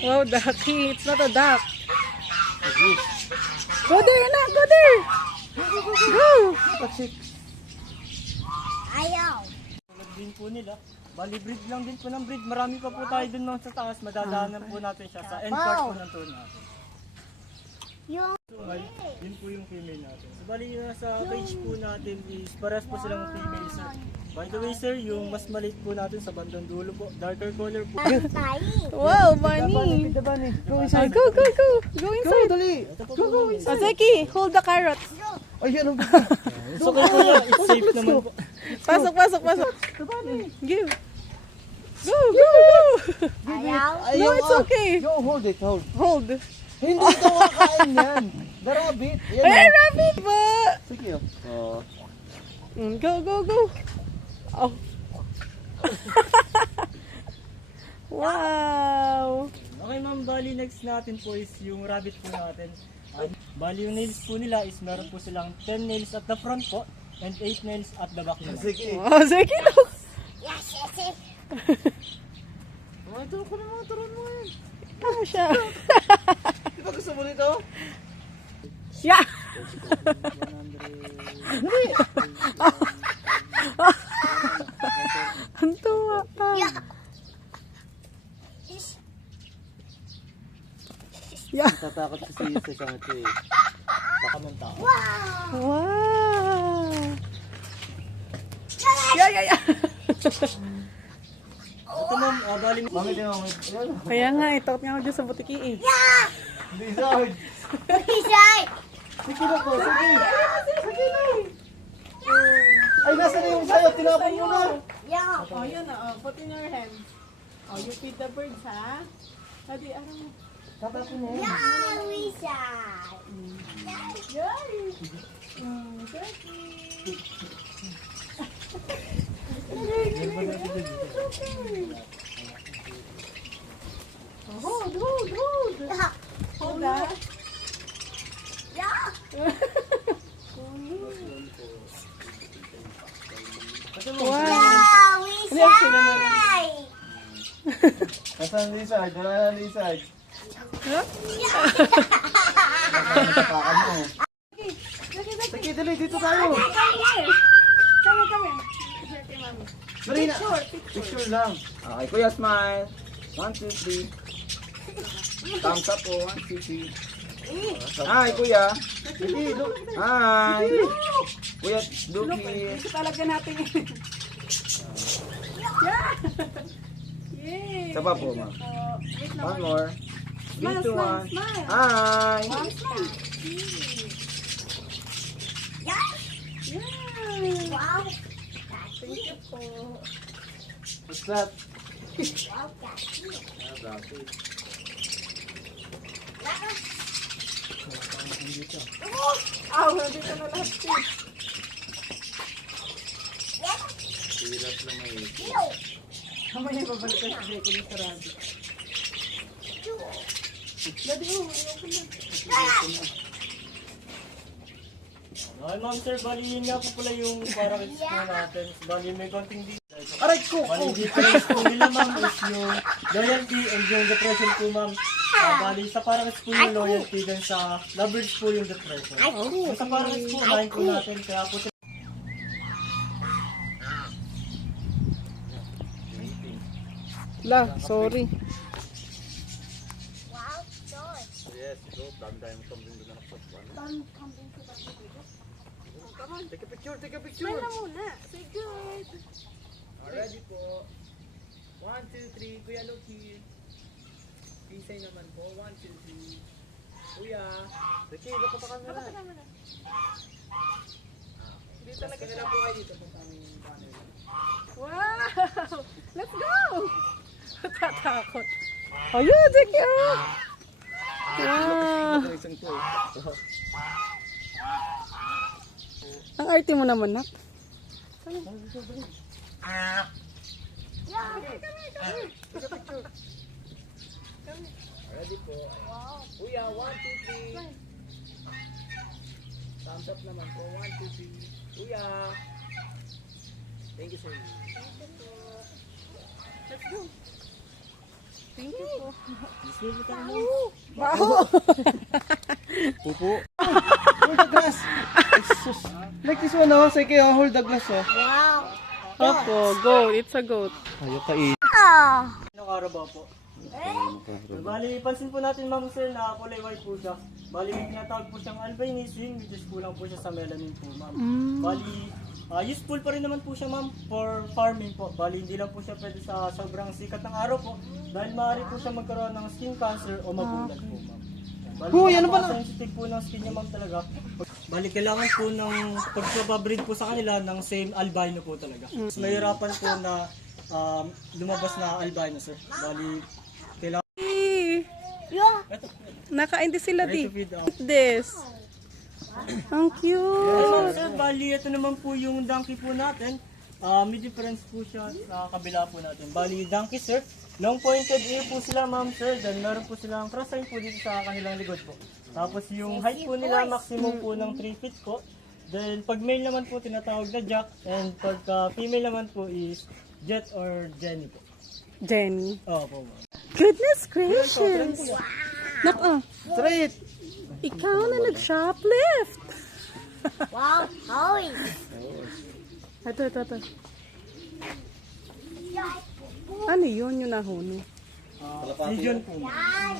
Wow, ducky. It's not a duck. Go there, anak. Go there. Go. Ayaw. Tulad din po nila. Bali, breed lang din po ng breed. Marami pa po tayo dun mga sa taas. Madadaanan po natin siya sa end part po ng tour natin. Yung So, yun po yung female natin. So, bali, sa cage po natin is parehas po silang female, sir. By the way, sir, yung mas maliit po natin sa bandang dulo po. Darker color po. tayo. Wow, bunny. Go Oh, inside. go, go, go. Go inside. Dali. Ito po po yun. Oh, Zeki, hold the carrot. Ay, yan ang So, kaya po yan, it's safe naman po. Pasok, pasok, pasok. Give. Go, go, go. Ayaw. No, it's okay. Yo, hold it, hold. Hold. Hindi ito kakain yan. The rabbit. Yan. Ay, rabbit ba? Sige. Oh. Go, go, go. Oh. Wow. Okay, ma'am, bali next natin po is yung rabbit po natin. Bali yung nails po nila is meron po silang 10 nails at the front po and 8 nails at the back naman. Sige. Oh, Zeki, look. Yes, yes, yes. Mga ito ko na mga turon mo yan. Ano siya? Di ba gusto mo nito? Yeah. Ang tuwa ka. Yeah. Tatakot si Sia sa siyang ito eh. Baka mong tao. Wow. Yeah, yeah, yeah. Ito ma'am, bali Mami, di mo. Ayan. Kaya nga, itakot nga ako dyan sa butiki eh. Lizard. Isay. Sige na po, sige. Sige na. Ay, nasa na yung sayo? Tinapon mo na. Yaw. Oh, yun na. Put in your hands. Oh, you feed the birds, ha? Hadi, arang. Tatapon mo yan. Yaw, Isay. Yay! Hold, hold, hold. Yaw. Hold that. Yaw. Wow. Yaw, Ano sila na? Isay. Nasaan ang lizard? Wala na ang lizard. Huh? Tapakan mo. Sige, dali. Dito tayo. Come here, come here. Here, kay mami. Marina. Picture lang. Okay, kuya, smile. 1, 2, 3. Thumbs up po. 1, 2, 3. Hi, kuya. Sige, look. Hi. Kuya, look Look, here. ito talaga natin. Yeah! Yay! Isa pa po, ma'am. Wait lang. One more. Smile, 3, 2, smile, 1. smile. Hi. One smile. Yaw. Yeah! Wow. Thank you po. What's that? Wow, Daddy. Aw, nandito na lahat siya. Yaw. Mamaya babalik ka sa ko ng sarado. Daddy, oh, ayoko na. Okay, ma'am, sir, bali yun nga po pala yung parakeets po natin. Bali may konting Aray ko! bali difference po nila, ma'am, is yung loyalty and yung depression po, ma'am. Bali sa parakeets po yung loyalty dan sa lovebirds po yung depression. So, sa parakeets po, unahin po natin. Kaya po La, sorry. Wow, George. Yes, go. Dami tayong kambing doon na nakapagpan. Take a picture, take a picture. Smile na muna. Say good. Ready po. 1, 2, 3. Kuya, look here. Pisay naman po. 1, 2, 3. Kuya. Sige, look ka pa camera. Hindi talaga Kaya siya. po kayo dito. Punta ang panel. Wow! Let's go! Tatakot. Ayun, sige. Wow! Ito isang to. Ang arte mo naman, nak. Ready po. Kuya, 1, 2, 3. Thumbs up naman po. 1, 2, 3. Kuya. Thank you, sir. Let's go. Thank you po. Sige po tayo. Pupo. Hold the glass. Jesus. Like this one, oh. Sige, oh. Hold the glass, oh. Wow. Opo, goat. It's a goat. Ayaw kain. Oh. Anong araw ba po? Bali, pansin po natin ma'am sir na kulay white po siya. Bali, may tinatawag po siyang albinism, which is kulang po siya sa melanin po ma'am. Bali, useful pa rin naman po siya ma'am for farming po. Bali, hindi lang po siya pwede sa sobrang sikat ng araw po. Dahil maaari po siya magkaroon ng skin cancer o magulat po ma'am. Bali, Huy, ano ba na- sensitive po ng skin niya ma'am talaga. Bali, kailangan po ng pagpapabreed po sa kanila ng same albino po talaga. Mas mahirapan po na lumabas na albino sir. Bali, kailangan Yeah. Nakain din sila ready di. to feed This. Ang Ay, ma'am, cute. sir, bali, ito naman po yung donkey po natin. May difference po siya sa kabila po natin. Bali, donkey, sir. Long pointed ear po sila, ma'am, sir. Then, meron po silang cross sign po dito sa kanilang likod po. Tapos, yung height po nila, maximum po ng 3 feet po. Then, pag male naman po, tinatawag na Jack. And pag female naman po is Jet or Jenny po. Jenny. Oo po, ma'am. Goodness gracious. Nako, Straight. ikaw na nag-shoplift. Wow. Holy. Ito. Ano yun yung nahuni? Pigeon po, ma'am.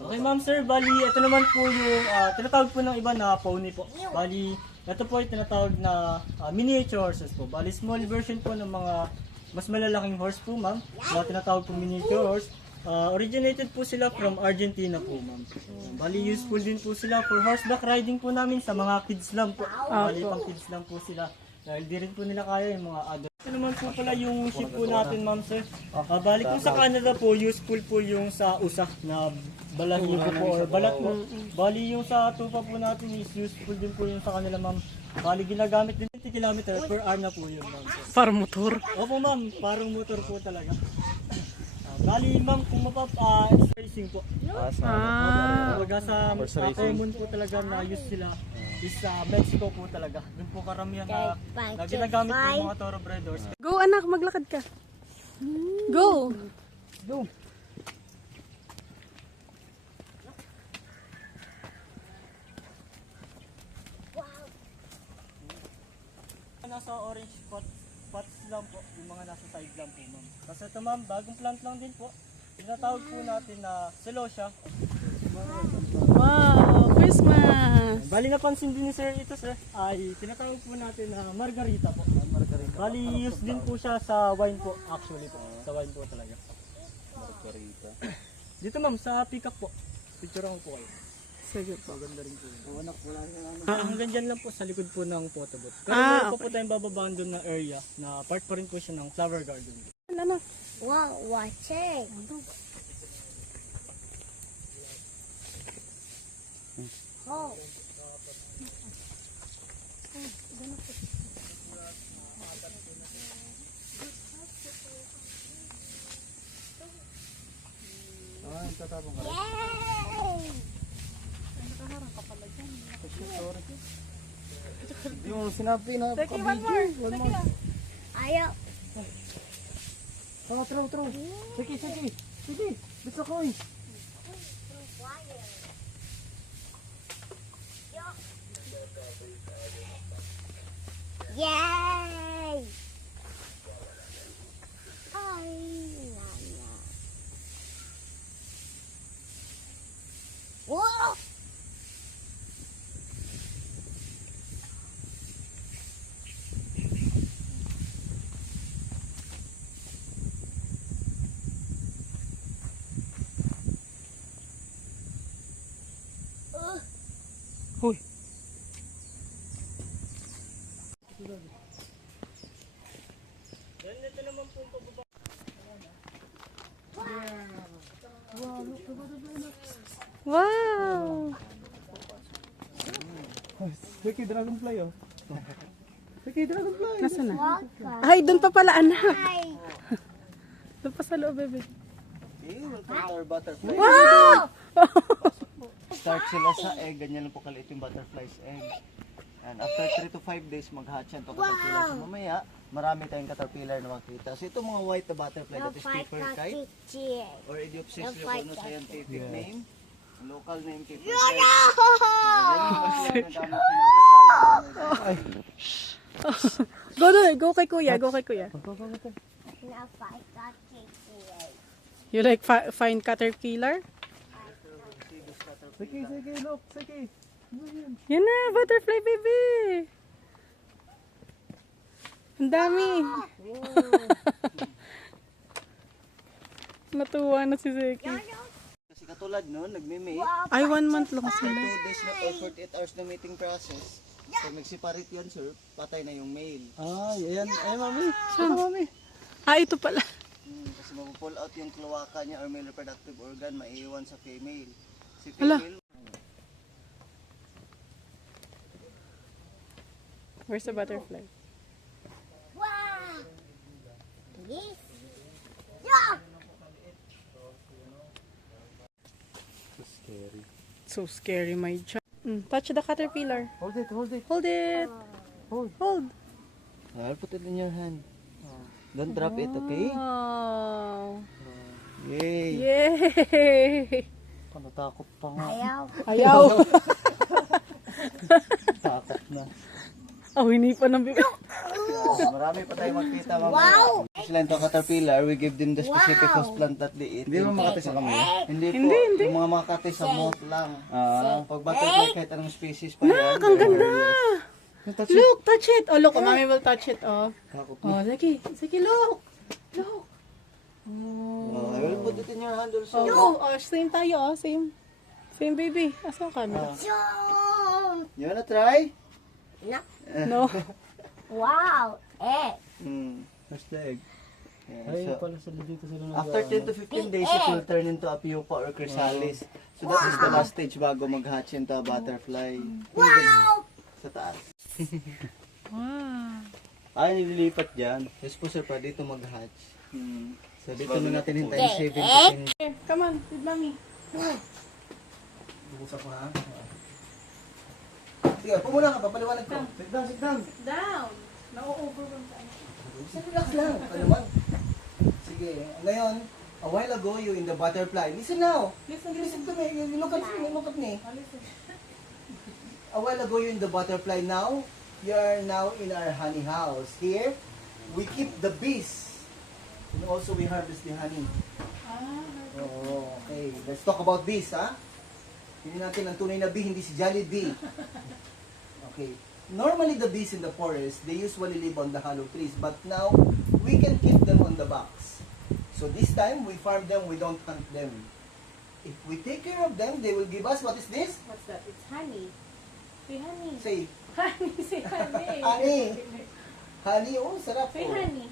Okay, ma'am, sir. Bali, ito naman po yung tinatawag po ng iba na pony po. Bali, ito po yung tinatawag na miniature horses po. Bali, small version po ng mga mas malalaking horse po, ma'am. Na tinatawag po miniature horse. Originated po sila from Argentina po, ma'am. Bali, useful din po sila for horseback riding po namin sa mga kids lang po. Bali, pang kids lang po sila. Dahil di rin po nila kaya yung mga adult. Ito naman po pala yung sheep po natin, ma'am, sir. Bali po sa Canada po, useful po yung sa usa na balahibo po or balat po. Bali yung sa tupa po natin is useful din po yung sa kanila, ma'am. Bali ginagamit din 50 km per hour na po yun, ma'am, sir. Para motor. Opo, ma'am, parang motor po talaga. Bali, ma'am, kung racing po. Talaga sa common po talaga na use sila is sa Mexico po talaga. Doon po karamihan na ginagamit ng mga thoroughbreders. Go anak, maglakad ka. Go. Nasa orange spots lang po, yung mga nasa side lang po, ma'am. Kasi ito, ma'am, bagong plant lang din po. Tinatawag po natin na celosia. Wow, Christmas. Bali napansin din ni sir ito, sir, ay tinatawag po natin na margarita po. Bali use din po siya sa wine po, actually po. Sa wine po talaga. Margarita. Dito, ma'am, sa peacock po. Picture ko po kayo. Sige po. Maganda rin po. Hanggang dyan lang po sa likod po ng photo booth. Pero meron pa po tayong bababaan doon na area na part pa rin po siya ng flower garden. Anak. Wow. Watching. Oh. Yay! Yung sinabi na Sige, one more. Sige. Ayaw. Oh, throw. Sige. Bisa ko eh. Yay! Ay, nana. Whoa! Hoy. Then ito naman po yung pababa. Wow. Sige, dragonfly oh. Sige, dragonfly. Nasaan na? Welcome. Ay, doon pa pala anak. Hi. Doon pa sa loob, baby. Okay, welcome to our butterfly. Wow! Start sila sa egg, ganyan lang po kaliit yung butterfly's egg. And after 3 to 5 days, mag-hatch yan to katulad sa mamaya. marami tayong caterpillar na makita. So ito mga white na butterfly, No that is fight paper not kite, teacher. or Idiopsis No fight leocornus that. scientific name. Local name paper No! kite. Go kay kuya, go kay kuya. No fight not teacher. You like find caterpillar? Sige, look, sige. Yan na, butterfly baby. Ang dami. Natuwa na si Zeki. Kasi katulad nun, nagme-mate. Ay, 1 month lang After sila. 2 days na or 48 hours na mating process, pag nag-separate yan, sir, patay na yung male. Ay, ayan, ay mami. Saan mami? Ah, ito pala. Kasi mapupull out yung cloaca niya or male reproductive organ, maiiwan sa female. Si Hala. female, Where's the butterfly? Wow! Yes! Yeah! So scary, my child. Touch the caterpillar. Hold it, hold it. Hold it. Hold. I'll put it in your hand. Don't drop it, okay? Wow. Yay! Yay! Natakot pa nga. Ayaw. Ayaw. Takot na. Oh, hindi pa ng bibig. Marami pa tayo magkita mamaya. Wow! Sila ito caterpillar, we give them the specific Wow! host plant that they eat. Hindi mo makati sa kami. Hindi po, yung mga makati sa moth lang. Pag butterfly, kahit anong species pa yan. Ang ganda. Look, touch it. Oh, look. Oh, mommy will touch it. Oh, Takot na. oh, Zeki. Zeki, look. Look. Oh, I will put it in your hand also. Oh, same tayo. Oh, same. Same baby. Asa ang camera? Jump! You wanna try? No. No. Wow! Eh! First leg. Yeah, Ay, so, pala sila dito sila after 10 to 15 days, it will turn into a pupa or chrysalis. So that is the last stage bago mag-hatch into a butterfly. Wow! Sa taas. Wow. Ay, nililipat dyan. Yes po sir, pa dito mag-hatch. So dito na natin hintayin 7 to 10. Okay, come on, with mommy. Buksan ko ha. Sige, pumuna ka, papaliwanag ko. Sit down, sit down. Down. Na-overwhelm tayo. Relax lang. Ano naman? Sige, ngayon, a while ago, you in the butterfly. Listen now. Listen, Listen to me. You look at me. Look at me. Oh, listen. A while ago, you in the butterfly. Now, you are now in our honey house. Here, we keep the bees. And also, we harvest the honey. Oh, okay. Let's talk about bees, ha? Hindi natin ang tunay na bee, hindi si Jolly Bee. Okay. Normally, the bees in the forest, they usually live on the hollow trees. But now, we can keep them on the box. So this time, we farm them, we don't hunt them. If we take care of them, they will give us, what is this? What's that? It's honey. Say honey. Say, Honey, say honey. honey. Honey, oh, sarap. Say oh. honey.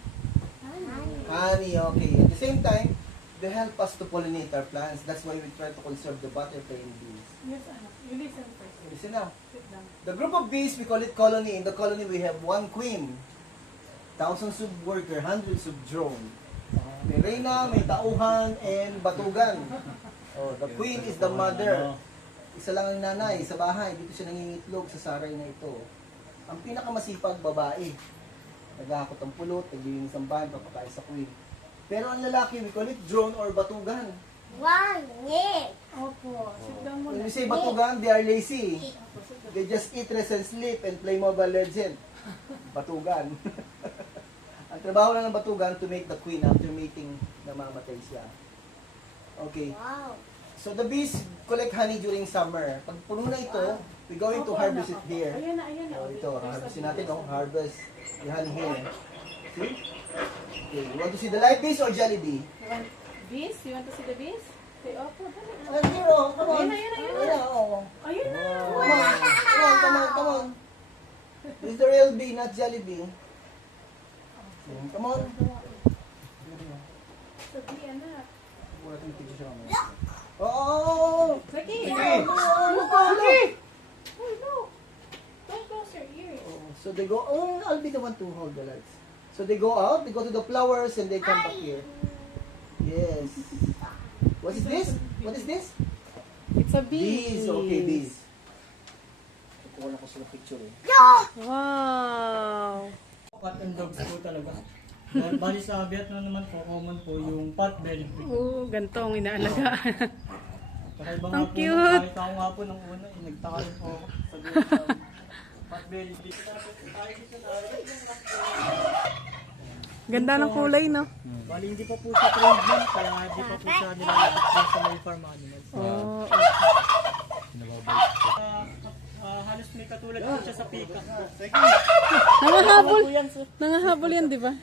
Honey, okay. At the same time, they help us to pollinate our plants. That's why we try to conserve the butterfly and bees. Yes, anak. You listen first. Listen now. Sit down. The group of bees, we call it colony. In the colony, we have one queen, thousands of workers, hundreds of drone. May reyna, may tauhan, and batugan. Oh, the queen is the mother. Isa lang ang nanay sa bahay. Dito siya nangingitlog sa saray na ito. Ang pinakamasipag, babae. Naghahakot ang pulot, naglilinis ang bahay, papakain sa queen. Pero ang lalaki, we call it drone or batugan. Wow! Yeah! Opo. Sit down When muna. we say batugan, they are lazy. They just eat, rest, and sleep and play Mobile Legends. Batugan. Ang trabaho lang ng batugan to make the queen after mating, namamatay siya. Okay. Wow! So the bees collect honey during summer. Pag puno na ito, we're going to harvest it here. Ayan na, ayan na. So ito, harvestin natin, oh. Harvest the honey here. See? Okay, you want to see the live bees or jelly bee? You want bees? You want to see the bees? Say, opo, dali. Here, oh, come on. Ayan na, ayan na, ayan na. Ayan, oh. Ayun na. Come on. This is the real bee, not jelly bee. Come on. Sabi, anak. Oh! Zaki. Look. Oh, look. Don't close your ears. So they go, oh, I'll be the one to hold the lights. So they go out, they go to the flowers, and they come back here. Yes. What is this? What is this? It's a bee. Bees. Okay, bees. Kukuha na ko sila picture eh. Wow. cat and dogs po talaga. Dahil bali sa Vietnam naman po, common po yung potbelly pig. Oo, ganito ang inaalagaan. Kakaiba Ang nga po, cute. kahit ako nga po nung una, nagtaka rin po ako sa Vietnam. Potbelly pig. Ganda ng kulay, no? Bali hindi pa po siya trained man, kaya hindi pa po siya nilalapit po sa may farm animals. Oo. Halos may katulad po siya sa pika. Nangahabol. Nangahabol yan, di ba?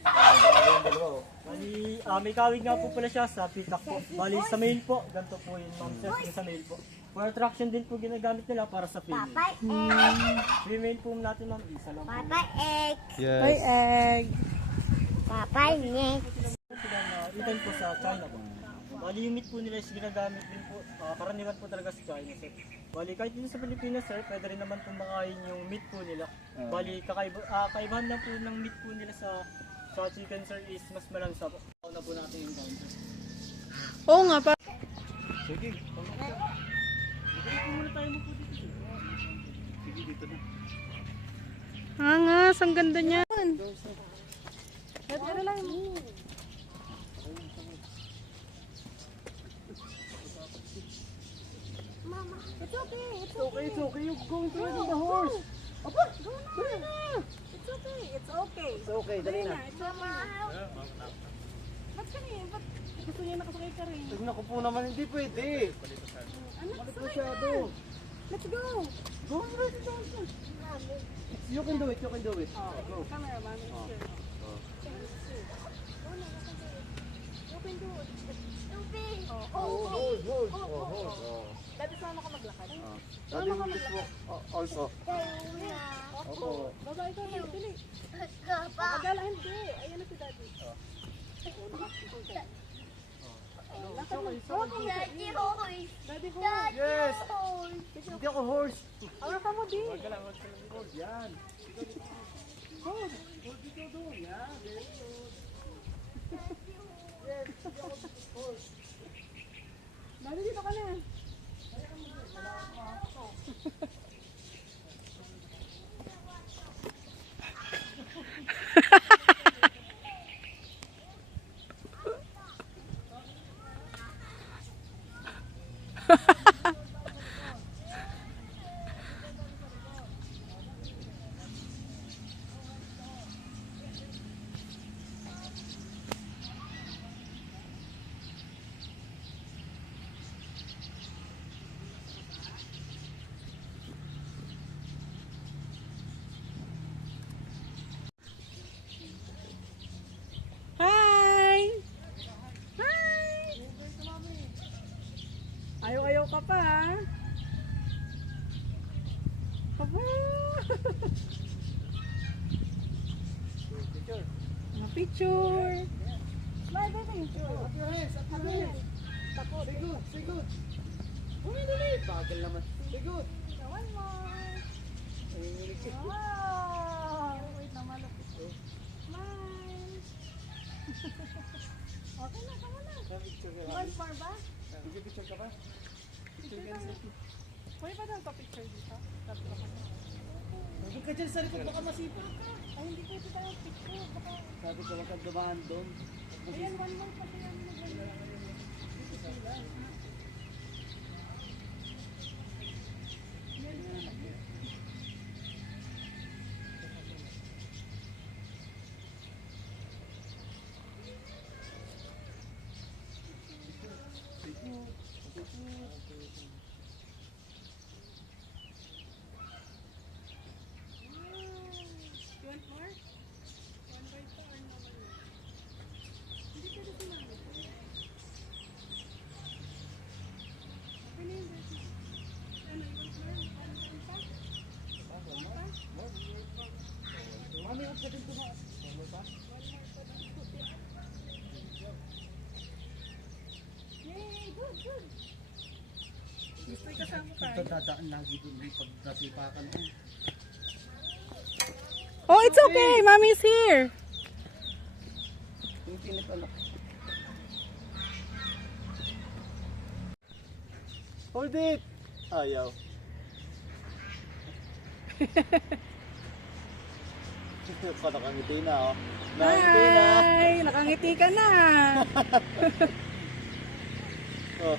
Bali, may kawig nga po pala siya sa pitak po. Bali, sa male po, ganito po yun, ma'am sir, yung sa male po. For attraction din po ginagamit nila para sa female. Papa egg. Female po natin ma'am, isa lang po. Papa egg. Ay, egg. Papa egg. Sila na itan po sa China po. Bali, yung meat po nila is ginagamit din po, karaniwan po talaga sa China sir. Bali, kahit dito sa Pilipinas sir, pwede rin naman po makain yung meat po nila. Bali, kakaibahan lang po ng meat po nila sa chicken sir is mas malansa po. Ako na po natin yung counter. Oo nga, pa. Sige. Muna tayo mo po dito sir. Sige, dito na. Angas, ang ganda niyan. Ano lang. Mama, it's okay. It's Okay, it's okay. You're going to ride the horse. Opa, dali na. It's okay, it's okay. It's okay, dali na. Mama. Ba't ka niya? Ba't gusto niya nakasakay ka rin? Tignan ko po naman, hindi pwede. Ano? Balik masyado. Let's go. Go on, ride the horse. You can do it, you can do it. Go. Cameraman, it's good. Hold. Dati sama ka maglakad. Daddy will just walk also. Opo. Baba ikaw, dali. Papa. Magala, hindi. Ayan na si Daddy. Lakad mo. Daddy horse. Daddy, ho. Yes! Hindi ako horse. Aura ka mo, di. Yan. Daddy, dito ka na. Hi! Hi! Ayaw-ayaw ka pa, ha? Aba! Mga picture! Smile, baby! Up your hands, up your hands. Say good, say good. Bagal naman. Say good. One more! Wow! Wait naman. Smile! Okay na, tama na. Picture ka One more ba? Picture ka ba? Picture ka na. Pwede ba daw pa-picture dito? Tatlo ka na. Huwag ka dyan sa likod, baka masipa ka. Ay, hindi pwede tayo picture. Baka... Sabi ko, wag kang dumaan doon. Ayan, one more pa kaya nila. You want more? One by two or no one? Hindi pwede si mami. Okay na yun, Bertie. Ano, you want more? One pa? Mami, huwag ka din tumaan. Yay! Good, good! Gusto yung kasama tayo? Dadaan lagi din yung pagkasipakan mo. Oh, it's okay! Mommy's here! Yung tinipalak. Hold it! Ayaw. Nakangiti na, oh. Nakangiti na. Hi! Nakangiti ka na. Oh.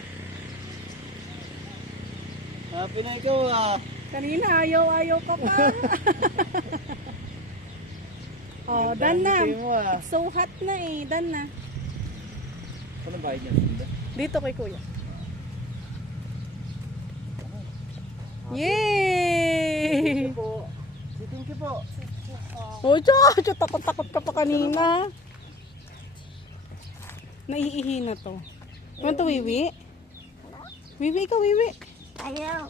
Happy na ikaw, ah. Kanina ayaw ka pa. Oh, done na. Ngiti mo, ah. It's so hot na eh. Done na. Ano bayad niya? Dito kay kuya. Yay! Po. Thank you po. Oh, Diyos! Takot-takot ka pa kanina. Naiihi na to. Ano to, Wiwi? Wiwi ka, Wiwi. Ayaw.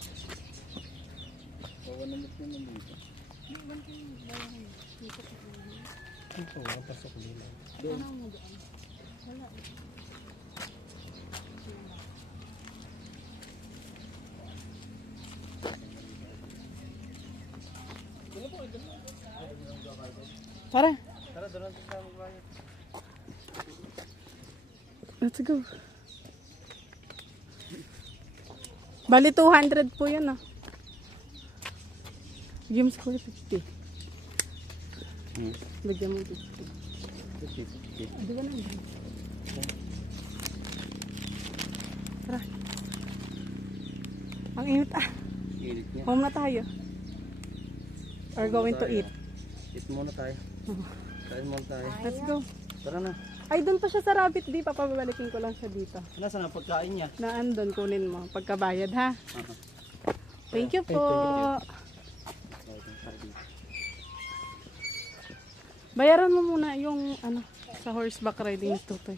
Tara. Tara, doon natin sa magbayan. Let's go. Bali 200 po yan ah. Bigyan mo sa kuya 50. Bigyan mo 50. Di ba na? Tara. Ang init ah. Init niya. Home na tayo. Or going to eat. Eat muna tayo. Kain muna tayo. Let's go. Tara na. Ay, doon pa siya sa rabbit. Di, papabalikin ko lang siya dito. Nasaan ang pagkain niya? Naan doon, kunin mo. Pagkabayad ha. Thank you po. Bayaran mo muna yung ano sa horseback riding ni Tutoy.